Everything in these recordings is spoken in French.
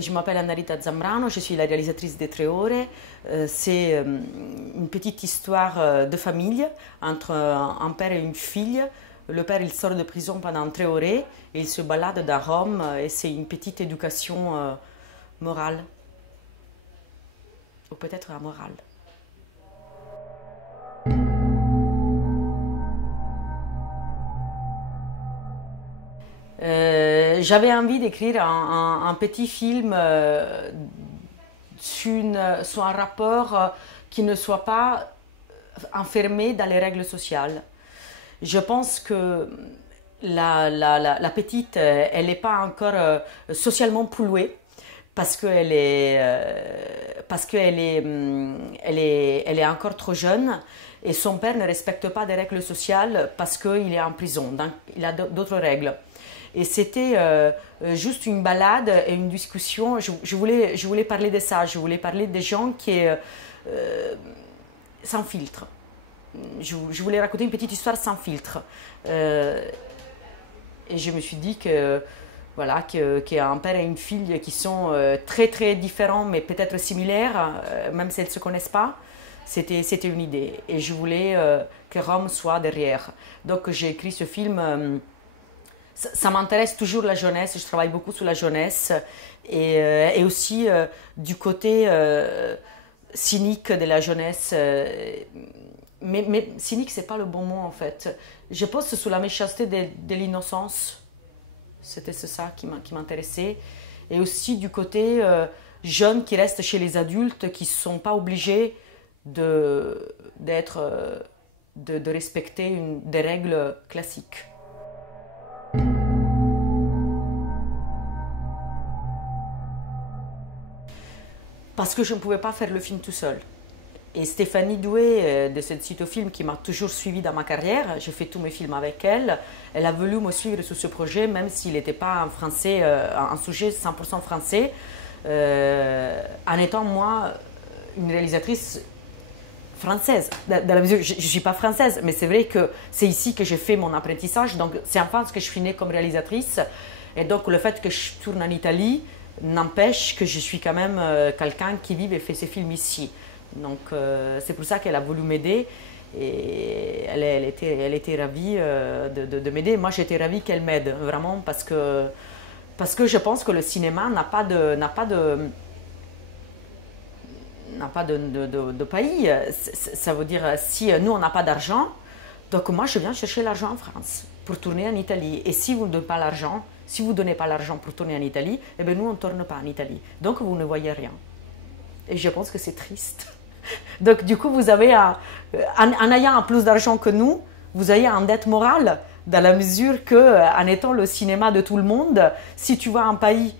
Je m'appelle Annarita Zambrano, je suis la réalisatrice de Tre Ore. C'est une petite histoire de famille entre un père et une fille. Le père il sort de prison pendant 3 ore et il se balade dans Rome et c'est une petite éducation morale, ou peut-être amorale. J'avais envie d'écrire un petit film sur un rapport qui ne soit pas enfermé dans les règles sociales. Je pense que la petite, elle n'est pas encore socialement polluée parce qu'elle elle est encore trop jeune et son père ne respecte pas des règles sociales parce qu'il est en prison, donc il a d'autres règles. Et c'était juste une balade et une discussion. Je voulais parler de ça, je voulais parler des gens qui sans filtre. Je voulais raconter une petite histoire sans filtre. Et je me suis dit que voilà, qu'un père et une fille qui sont très très différents mais peut-être similaires, même si elles ne se connaissent pas, c'était une idée. Et je voulais que Rome soit derrière. Donc j'ai écrit ce film. Ça m'intéresse toujours la jeunesse, je travaille beaucoup sur la jeunesse et aussi du côté cynique de la jeunesse. Mais cynique, c'est pas le bon mot en fait. Je pense sur la méchanceté de l'innocence. C'était ça qui m'intéressait. Et aussi du côté jeune qui reste chez les adultes, qui ne sont pas obligés de respecter des règles classiques. Parce que je ne pouvais pas faire le film tout seul. Et Stéphanie Doué de cette Cytofilm qui m'a toujours suivi dans ma carrière, j'ai fait tous mes films avec elle, elle a voulu me suivre sur ce projet même s'il n'était pas en français, un sujet 100% français, en étant moi une réalisatrice française. Dans la mesure, je ne suis pas française, mais c'est vrai que c'est ici que j'ai fait mon apprentissage, donc c'est en France que je suis née comme réalisatrice, et donc le fait que je tourne en Italie n'empêche que je suis quand même quelqu'un qui vit et fait ses films ici. Donc c'est pour ça qu'elle a voulu m'aider et elle était ravie de m'aider. Moi j'étais ravie qu'elle m'aide vraiment parce que je pense que le cinéma n'a pas de pays. Ça veut dire si nous on n'a pas d'argent, donc moi je viens chercher l'argent en France pour tourner en Italie. Et si vous ne donnez pas l'argent, si vous ne donnez pas l'argent pour tourner en Italie, eh bien nous on ne tourne pas en Italie. Donc vous ne voyez rien. Et je pense que c'est triste. Donc du coup vous avez, en ayant plus d'argent que nous, vous avez une dette morale dans la mesure que, en étant le cinéma de tout le monde, si tu vois un pays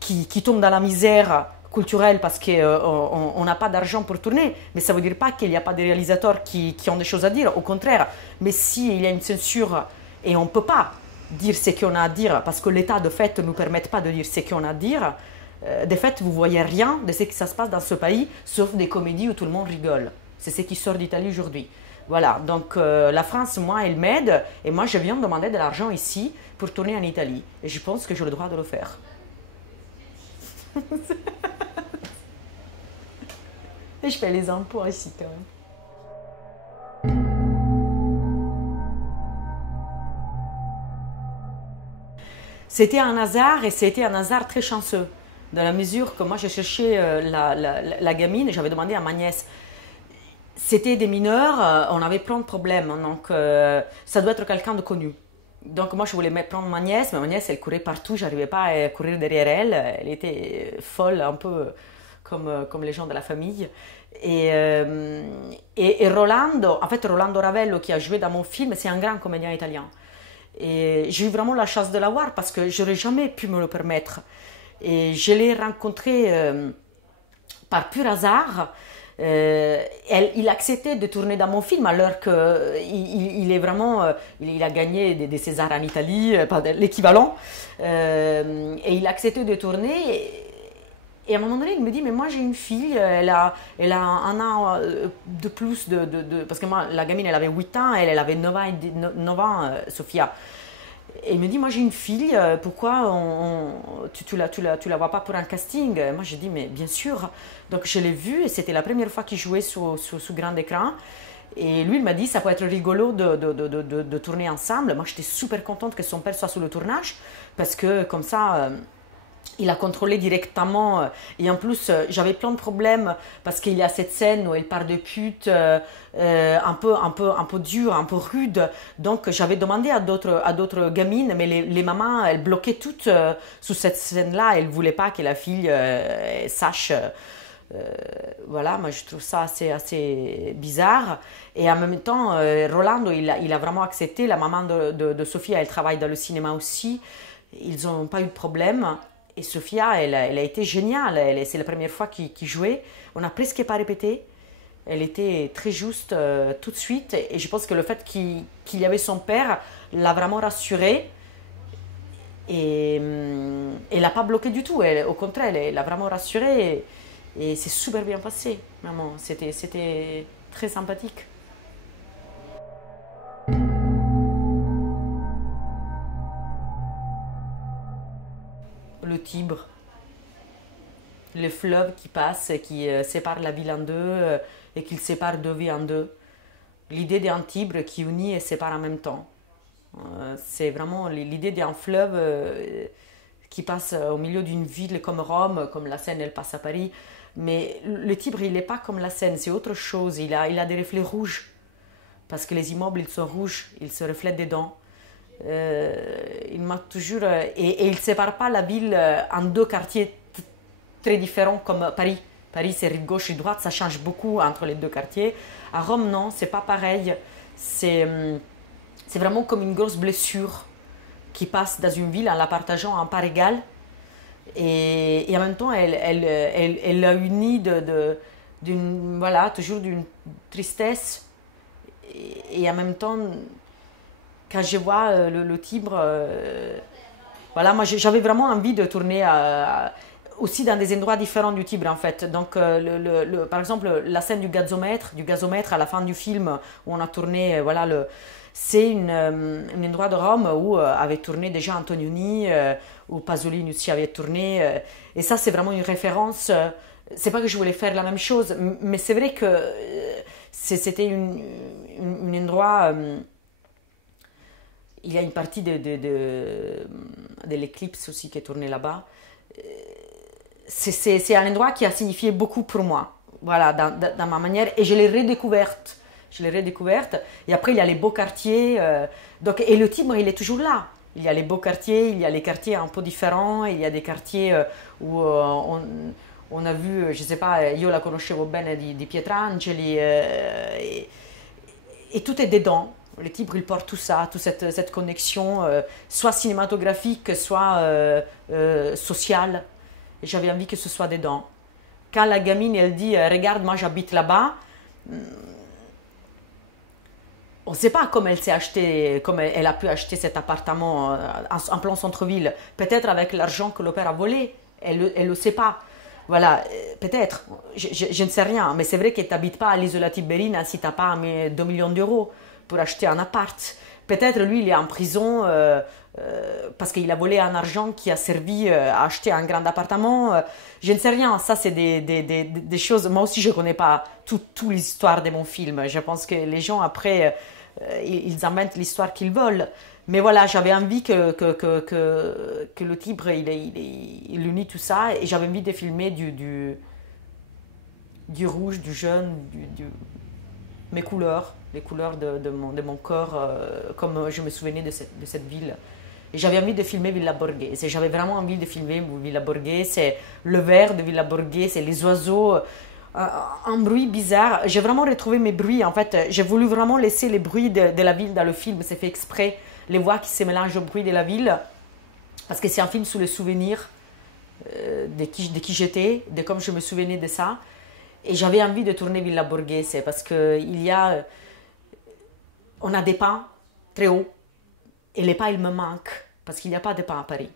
qui tombe dans la misère culturelle parce qu'on n'a pas d'argent pour tourner, mais ça ne veut dire pas qu'il n'y a pas de réalisateurs qui ont des choses à dire, au contraire. Mais s'il y a une censure et on ne peut pas dire ce qu'on a à dire parce que l'État de fait ne nous permet pas de dire ce qu'on a à dire, de fait vous ne voyez rien de ce qui se passe dans ce pays sauf des comédies où tout le monde rigole. C'est ce qui sort d'Italie aujourd'hui. Voilà, donc la France, moi, elle m'aide et moi je viens demander de l'argent ici pour tourner en Italie. Et je pense que j'ai le droit de le faire. Et je fais les impôts ici quand même. C'était un hasard et c'était un hasard très chanceux. Dans la mesure que moi j'ai cherché la gamine et j'avais demandé à ma nièce. C'était des mineurs, on avait plein de problèmes, donc ça doit être quelqu'un de connu. Donc moi je voulais prendre ma nièce, mais ma nièce elle courait partout, j'arrivais pas à courir derrière elle, elle était folle un peu comme les gens de la famille. Et Rolando, en fait Rolando Ravello qui a joué dans mon film, c'est un grand comédien italien. Et j'ai eu vraiment la chance de l'avoir parce que j'aurais jamais pu me le permettre. Et je l'ai rencontré par pur hasard. Il acceptait de tourner dans mon film alors qu'il est vraiment, il a gagné des Césars en Italie, l'équivalent, et il acceptait de tourner Et à un moment donné, il me dit, mais moi j'ai une fille, elle a un an de plus parce que moi, la gamine, elle avait 8 ans, elle avait 9 ans, 9 ans Sophia. Et il me dit, moi j'ai une fille, pourquoi tu la vois pas pour un casting? Moi j'ai dit, mais bien sûr. Donc je l'ai vue et c'était la première fois qu'il jouait sous grand écran. Et lui, il m'a dit, ça peut être rigolo de tourner ensemble. Moi j'étais super contente que son père soit sur le tournage parce que comme ça... il a contrôlé directement et en plus j'avais plein de problèmes parce qu'il y a cette scène où elle parle de pute un peu dure, un peu rude, donc j'avais demandé à d'autres gamines, mais les mamans elles bloquaient toutes sous cette scène-là, elles ne voulaient pas que la fille sache. Voilà, moi je trouve ça assez bizarre. Et en même temps, Rolando, il a vraiment accepté. La maman de Sofia, elle travaille dans le cinéma aussi. Ils n'ont pas eu de problème. Et Sofia, elle a été géniale. C'est la première fois qu'il jouait. On n'a presque pas répété. Elle était très juste tout de suite. Et je pense que le fait qu'il y avait son père l'a vraiment rassurée. Et elle n'a pas bloqué du tout. Au contraire, elle l'a vraiment rassurée. Et c'est super bien passé. Vraiment, c'était très sympathique. Le Tibre, le fleuve qui passe, qui sépare la ville en deux et qui sépare deux villes en deux. L'idée d'un Tibre qui unit et sépare en même temps. C'est vraiment l'idée d'un fleuve qui passe au milieu d'une ville comme Rome, comme la Seine, elle passe à Paris. Mais le Tibre, il n'est pas comme la Seine, c'est autre chose. Il a des reflets rouges, parce que les immeubles, ils sont rouges, ils se reflètent dedans. Il m'a toujours... et il ne sépare pas la ville en deux quartiers très différents comme Paris. Paris, c'est rive gauche et droite, ça change beaucoup entre les deux quartiers. À Rome, non, c'est pas pareil. C'est vraiment comme une grosse blessure qui passe dans une ville en la partageant en part égale. Et en même temps, elle l'a unie voilà, toujours d'une tristesse. Et en même temps, quand je vois le Tibre, voilà, moi j'avais vraiment envie de tourner aussi dans des endroits différents du Tibre en fait. Donc, par exemple, la scène du gazomètre à la fin du film où on a tourné, voilà, c'est un endroit de Rome où avait tourné déjà Antonioni, où Pasolini aussi avait tourné. Et ça, c'est vraiment une référence. C'est pas que je voulais faire la même chose, mais c'est vrai que c'était un endroit. Il y a une partie de l'éclipse aussi qui est tournée là-bas. C'est un endroit qui a signifié beaucoup pour moi, voilà, dans ma manière, et je l'ai redécouverte. Et après, il y a les beaux quartiers. Donc, et le Tibre, il est toujours là. Il y a les beaux quartiers, il y a les quartiers un peu différents, il y a des quartiers où on a vu, je ne sais pas, io la conoscevo bene di Pietrangeli, et tout est dedans. Le Tibre, il porte tout ça, toute cette connexion, soit cinématographique, soit sociale. Et j'avais envie que ce soit dedans. Quand la gamine, elle dit « Regarde, moi j'habite là-bas », on ne sait pas comment elle s'est acheté, comment elle a pu acheter cet appartement en plein centre-ville. Peut-être avec l'argent que le père a volé. Elle ne le sait pas. Voilà, peut-être. Je ne sais rien. Mais c'est vrai que tu n'habites pas à l'isola Tiberina si tu n'as pas 2 millions d'euros pour acheter un appart. Peut-être lui, il est en prison parce qu'il a volé un argent qui a servi à acheter un grand appartement. Je ne sais rien. Ça, c'est des choses... Moi aussi, je ne connais pas toute l'histoire de mon film. Je pense que les gens, après, ils inventent l'histoire qu'ils veulent. Mais voilà, j'avais envie que le Tibre, il unit tout ça. Et j'avais envie de filmer du rouge, du jaune, mes couleurs, les couleurs de mon corps, comme je me souvenais de cette ville. Et j'avais envie de filmer Villa Borghese. J'avais vraiment envie de filmer Villa Borghese. C'est le vert de Villa Borghese, les oiseaux, un bruit bizarre. J'ai vraiment retrouvé mes bruits. En fait, j'ai voulu vraiment laisser les bruits de la ville dans le film. C'est fait exprès, les voix qui se mélangent au bruit de la ville. Parce que c'est un film sous les souvenirs de qui j'étais, de comme je me souvenais de ça. Et j'avais envie de tourner Villa Borghese parce on a des pins très hauts et les pins, ils me manquent parce qu'il n'y a pas de pins à Paris.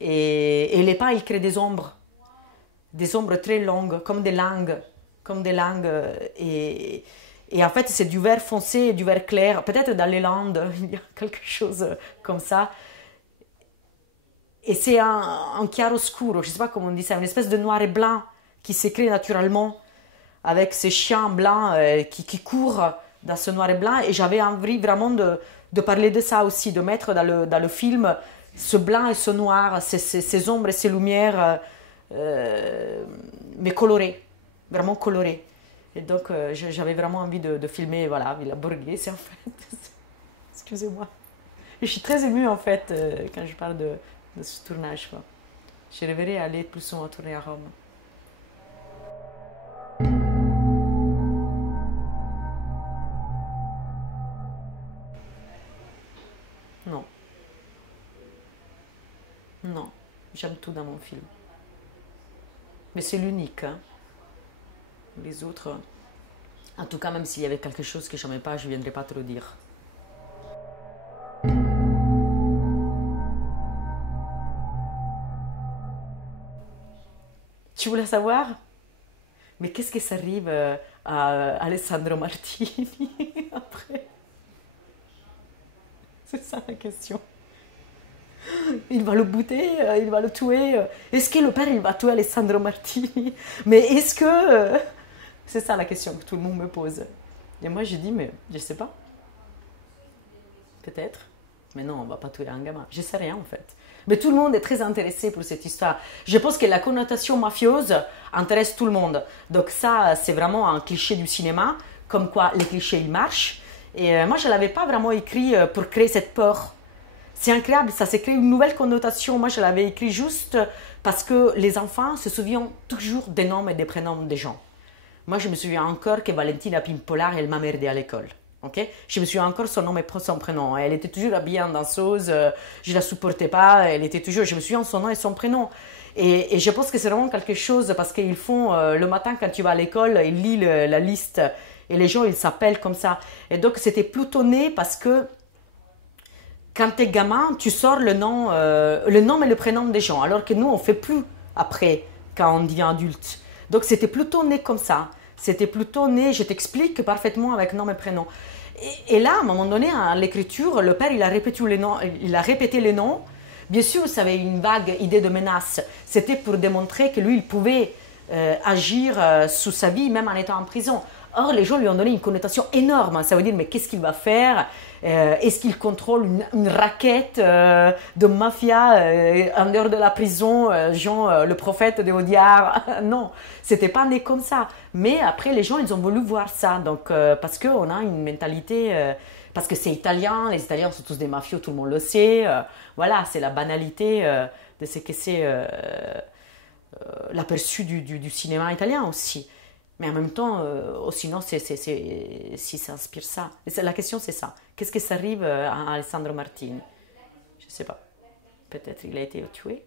Et les pins, ils créent des ombres. des ombres très longues, comme des langues, et en fait, c'est du vert foncé et du vert clair. Peut-être dans les Landes, il y a quelque chose comme ça. Et c'est un chiaroscuro, je ne sais pas comment on dit ça, une espèce de noir et blanc qui se crée naturellement avec ces chiens blancs qui courent dans ce noir et blanc. Et j'avais envie vraiment de parler de ça aussi, de mettre dans le film ce blanc et ce noir, ces ombres et ces lumières, mais colorées, vraiment colorées. Et donc j'avais vraiment envie de filmer, voilà, Villa Borghese en fait. Excusez-moi. Et je suis très émue en fait quand je parle de ce tournage, quoi. Je rêverais aller plus souvent tourner à Rome. Non, non, j'aime tout dans mon film. Mais c'est l'unique, hein. Les autres, en tout cas, même s'il y avait quelque chose que je n'aimais pas, je ne viendrais pas te le dire. Tu voulais savoir? Mais qu'est-ce qui s'arrive à Alessandro Martini après? C'est ça la question. Il va le buter, il va le tuer. Est-ce que le père il va tuer Alessandro Martini? Mais est-ce que... c'est ça la question que tout le monde me pose. Et moi j'ai dit, mais je sais pas. Peut-être. Mais non, on va pas tuer un gamin. Je sais rien en fait. Mais tout le monde est très intéressé pour cette histoire. Je pense que la connotation mafieuse intéresse tout le monde. Donc ça, c'est vraiment un cliché du cinéma, comme quoi les clichés, ils marchent. Et moi, je ne l'avais pas vraiment écrit pour créer cette peur. C'est incroyable, ça s'est créé une nouvelle connotation. Moi, je l'avais écrit juste parce que les enfants se souviennent toujours des noms et des prénoms des gens. Moi, je me souviens encore que Valentina Pimpolar, elle m'a merdé à l'école. Okay. Je me souviens encore son nom et son prénom. Elle était toujours habillée en danseuse, je ne la supportais pas, elle était toujours... Je me souviens son nom et son prénom. Et je pense que c'est vraiment quelque chose, parce qu'ils font, le matin quand tu vas à l'école, ils lisent la liste, et les gens, ils s'appellent comme ça. Et donc, c'était plutôt né parce que quand tu es gamin, tu sors le nom et le prénom des gens, alors que nous, on ne fait plus après, quand on devient adulte. Donc, c'était plutôt né comme ça. C'était plutôt né, je t'explique parfaitement avec nom et prénom. Et là, à un moment donné, à l'écriture, le père, il a répété les noms. Bien sûr, ça avait une vague idée de menace. C'était pour démontrer que lui, il pouvait agir sous sa vie, même en étant en prison. Or, les gens lui ont donné une connotation énorme. Ça veut dire, mais qu'est-ce qu'il va faire? Est-ce qu'il contrôle une raquette de mafia en dehors de la prison, genre le prophète de Audiard? Non, c'était pas né comme ça. Mais après, les gens, ils ont voulu voir ça. Donc, parce qu'on a une mentalité... parce que c'est italien, les Italiens sont tous des mafieux, tout le monde le sait. Voilà, c'est la banalité de ce que c'est l'aperçu du cinéma italien aussi. Mais en même temps, sinon, si ça inspire ça. La question, c'est ça. Qu'est-ce qui s'arrive à Alessandro Martini? Je ne sais pas. Peut-être il a été tué.